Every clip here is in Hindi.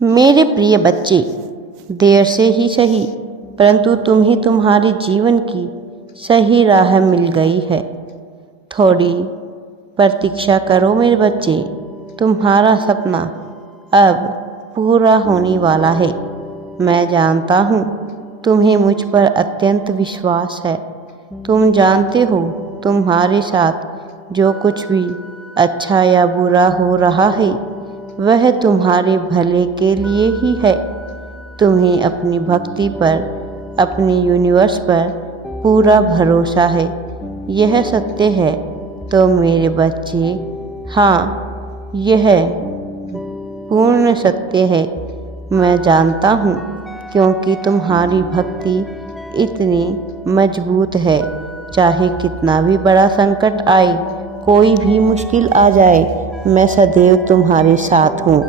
मेरे प्रिय बच्चे, देर से ही सही परंतु तुम्हें तुम्हारे जीवन की सही राह मिल गई है। थोड़ी प्रतीक्षा करो मेरे बच्चे, तुम्हारा सपना अब पूरा होने वाला है। मैं जानता हूँ तुम्हें मुझ पर अत्यंत विश्वास है। तुम जानते हो तुम्हारे साथ जो कुछ भी अच्छा या बुरा हो रहा है वह तुम्हारे भले के लिए ही है। तुम्हें अपनी भक्ति पर, अपने यूनिवर्स पर पूरा भरोसा है। यह सत्य है तो मेरे बच्चे, हाँ, यह पूर्ण सत्य है। मैं जानता हूँ क्योंकि तुम्हारी भक्ति इतनी मजबूत है। चाहे कितना भी बड़ा संकट आए, कोई भी मुश्किल आ जाए, मैं सदैव तुम्हारे साथ हूँ।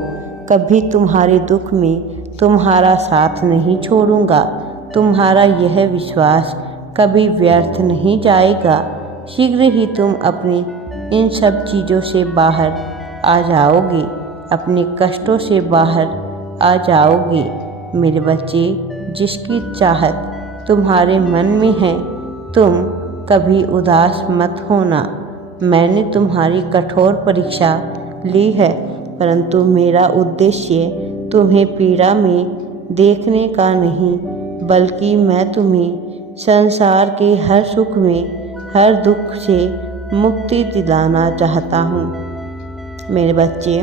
कभी तुम्हारे दुख में तुम्हारा साथ नहीं छोड़ूंगा। तुम्हारा यह विश्वास कभी व्यर्थ नहीं जाएगा। शीघ्र ही तुम अपनी इन सब चीज़ों से बाहर आ जाओगे, अपने कष्टों से बाहर आ जाओगे। मेरे बच्चे, जिसकी चाहत तुम्हारे मन में है, तुम कभी उदास मत होना। मैंने तुम्हारी कठोर परीक्षा ली है, परंतु मेरा उद्देश्य तुम्हें पीड़ा में देखने का नहीं, बल्कि मैं तुम्हें संसार के हर सुख में, हर दुख से मुक्ति दिलाना चाहता हूँ। मेरे बच्चे,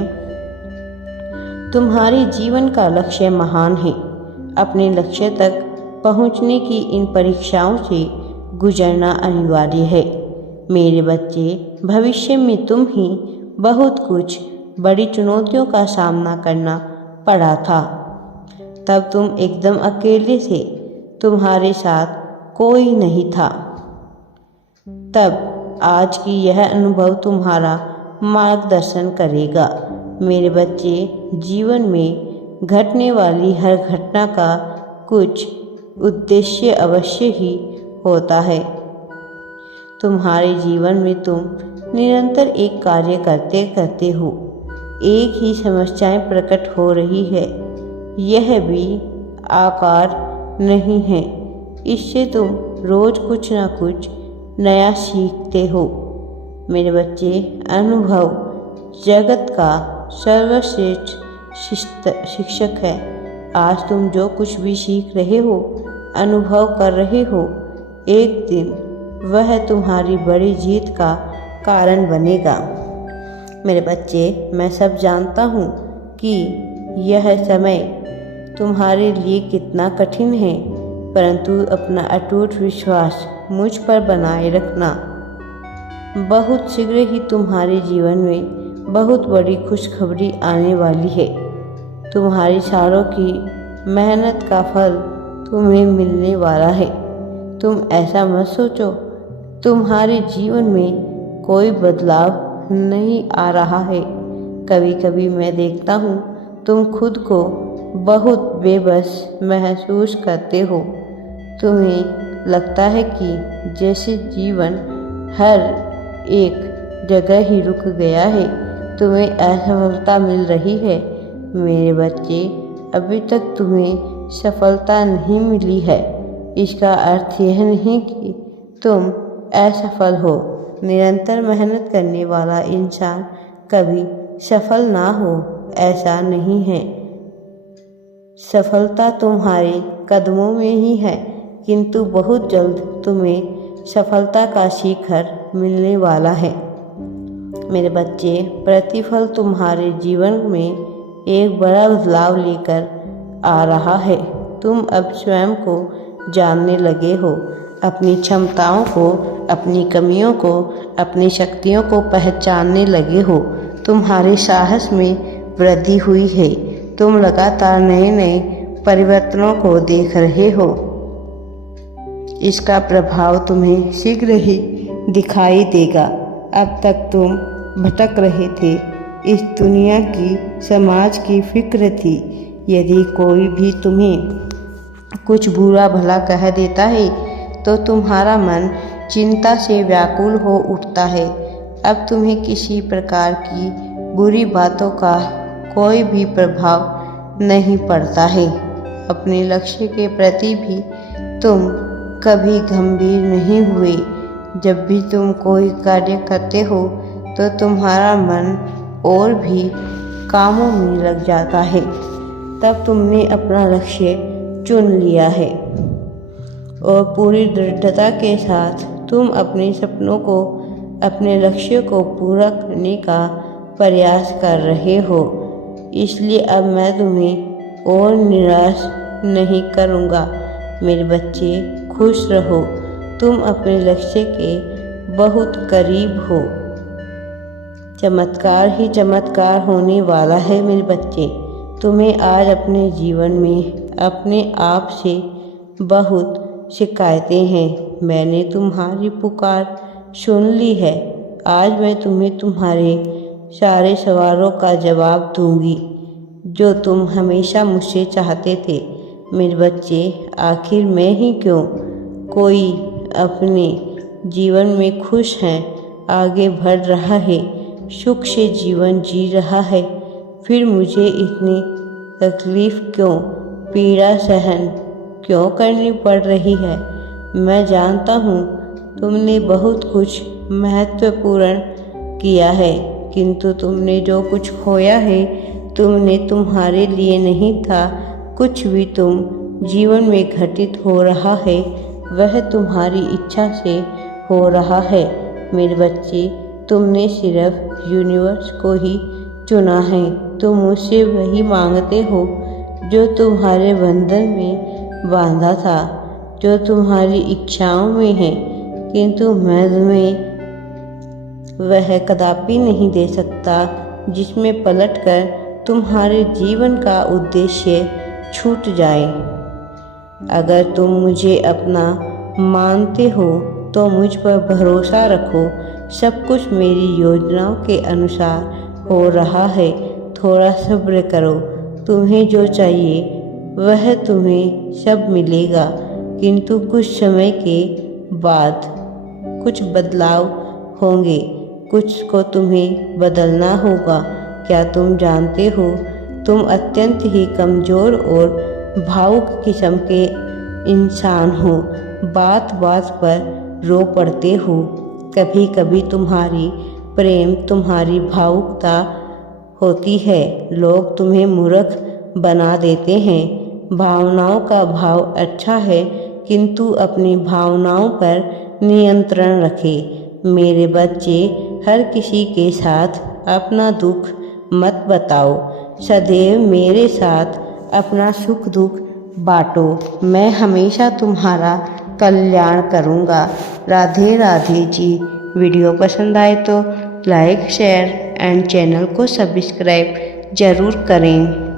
तुम्हारे जीवन का लक्ष्य महान है। अपने लक्ष्य तक पहुँचने की इन परीक्षाओं से गुजरना अनिवार्य है। मेरे बच्चे, भविष्य में तुम ही बहुत कुछ बड़ी चुनौतियों का सामना करना पड़ा था। तब तुम एकदम अकेले थे, तुम्हारे साथ कोई नहीं था। तब आज की यह अनुभव तुम्हारा मार्गदर्शन करेगा। मेरे बच्चे, जीवन में घटने वाली हर घटना का कुछ उद्देश्य अवश्य ही होता है। तुम्हारे जीवन में तुम निरंतर एक कार्य करते करते हो, एक ही समस्याएं प्रकट हो रही है। यह भी आकार नहीं है। इससे तुम रोज कुछ ना कुछ नया सीखते हो। मेरे बच्चे, अनुभव जगत का सर्वश्रेष्ठ शिक्षक है। आज तुम जो कुछ भी सीख रहे हो, अनुभव कर रहे हो, एक दिन वह तुम्हारी बड़ी जीत का कारण बनेगा। मेरे बच्चे, मैं सब जानता हूँ कि यह समय तुम्हारे लिए कितना कठिन है, परंतु अपना अटूट विश्वास मुझ पर बनाए रखना। बहुत शीघ्र ही तुम्हारे जीवन में बहुत बड़ी खुशखबरी आने वाली है। तुम्हारी सालों की मेहनत का फल तुम्हें मिलने वाला है। तुम ऐसा मत सोचो तुम्हारे जीवन में कोई बदलाव नहीं आ रहा है। कभी कभी मैं देखता हूँ तुम खुद को बहुत बेबस महसूस करते हो। तुम्हें लगता है कि जैसे जीवन हर एक जगह ही रुक गया है, तुम्हें असफलता मिल रही है। मेरे बच्चे, अभी तक तुम्हें सफलता नहीं मिली है, इसका अर्थ यह नहीं कि तुम असफल हो। निरंतर मेहनत करने वाला इंसान कभी सफल ना हो, ऐसा नहीं है। सफलता तुम्हारे कदमों में ही है, किंतु बहुत जल्द तुम्हें सफलता का शिखर मिलने वाला है। मेरे बच्चे, प्रतिफल तुम्हारे जीवन में एक बड़ा बदलाव लेकर आ रहा है। तुम अब स्वयं को जानने लगे हो, अपनी क्षमताओं को, अपनी कमियों को, अपनी शक्तियों को पहचानने लगे हो। तुम्हारे साहस में वृद्धि हुई है। तुम लगातार नए नए परिवर्तनों को देख रहे हो। इसका प्रभाव तुम्हें शीघ्र ही दिखाई देगा। अब तक तुम भटक रहे थे, इस दुनिया की, समाज की फिक्र थी। यदि कोई भी तुम्हें कुछ बुरा भला कह देता है तो तुम्हारा मन चिंता से व्याकुल हो उठता है। अब तुम्हें किसी प्रकार की बुरी बातों का कोई भी प्रभाव नहीं पड़ता है। अपने लक्ष्य के प्रति भी तुम कभी गंभीर नहीं हुए। जब भी तुम कोई कार्य करते हो तो तुम्हारा मन और भी कामों में लग जाता है। तब तुमने अपना लक्ष्य चुन लिया है और पूरी दृढ़ता के साथ तुम अपने सपनों को, अपने लक्ष्य को पूरा करने का प्रयास कर रहे हो। इसलिए अब मैं तुम्हें और निराश नहीं करूँगा। मेरे बच्चे, खुश रहो। तुम अपने लक्ष्य के बहुत करीब हो। चमत्कार ही चमत्कार होने वाला है मेरे बच्चे। तुम्हें आज अपने जीवन में अपने आप से बहुत शिकायतें हैं। मैंने तुम्हारी पुकार सुन ली है। आज मैं तुम्हें तुम्हारे सारे सवालों का जवाब दूंगी जो तुम हमेशा मुझसे चाहते थे। मेरे बच्चे, आखिर मैं ही क्यों? कोई अपने जीवन में खुश है, आगे बढ़ रहा है, सुख से जीवन जी रहा है, फिर मुझे इतनी तकलीफ क्यों, पीड़ा सहन क्यों करनी पड़ रही है? मैं जानता हूँ तुमने बहुत कुछ महत्वपूर्ण किया है, किंतु तुमने जो कुछ खोया है तुमने तुम्हारे लिए नहीं था। कुछ भी तुम जीवन में घटित हो रहा है वह तुम्हारी इच्छा से हो रहा है। मेरे बच्चे, तुमने सिर्फ यूनिवर्स को ही चुना है। तुम मुझसे वही मांगते हो जो तुम्हारे बंधन में बांधा था, जो तुम्हारी इच्छाओं में है, किंतु मैं तुम्हें वह कदापि नहीं दे सकता जिसमें पलटकर तुम्हारे जीवन का उद्देश्य छूट जाए। अगर तुम मुझे अपना मानते हो तो मुझ पर भरोसा रखो। सब कुछ मेरी योजनाओं के अनुसार हो रहा है। थोड़ा सब्र करो। तुम्हें जो चाहिए वह तुम्हें सब मिलेगा, किंतु कुछ समय के बाद कुछ बदलाव होंगे। कुछ को तुम्हें बदलना होगा। क्या तुम जानते हो, तुम अत्यंत ही कमज़ोर और भावुक किस्म के इंसान हो। बात बात पर रो पड़ते हो। कभी कभी तुम्हारी प्रेम तुम्हारी भावुकता होती है। लोग तुम्हें मूर्ख बना देते हैं। भावनाओं का भाव अच्छा है, किंतु अपनी भावनाओं पर नियंत्रण रखें। मेरे बच्चे, हर किसी के साथ अपना दुख मत बताओ। सदैव मेरे साथ अपना सुख दुख बांटो। मैं हमेशा तुम्हारा कल्याण करूँगा। राधे राधे जी। वीडियो पसंद आए तो लाइक, शेयर एंड चैनल को सब्सक्राइब ज़रूर करें।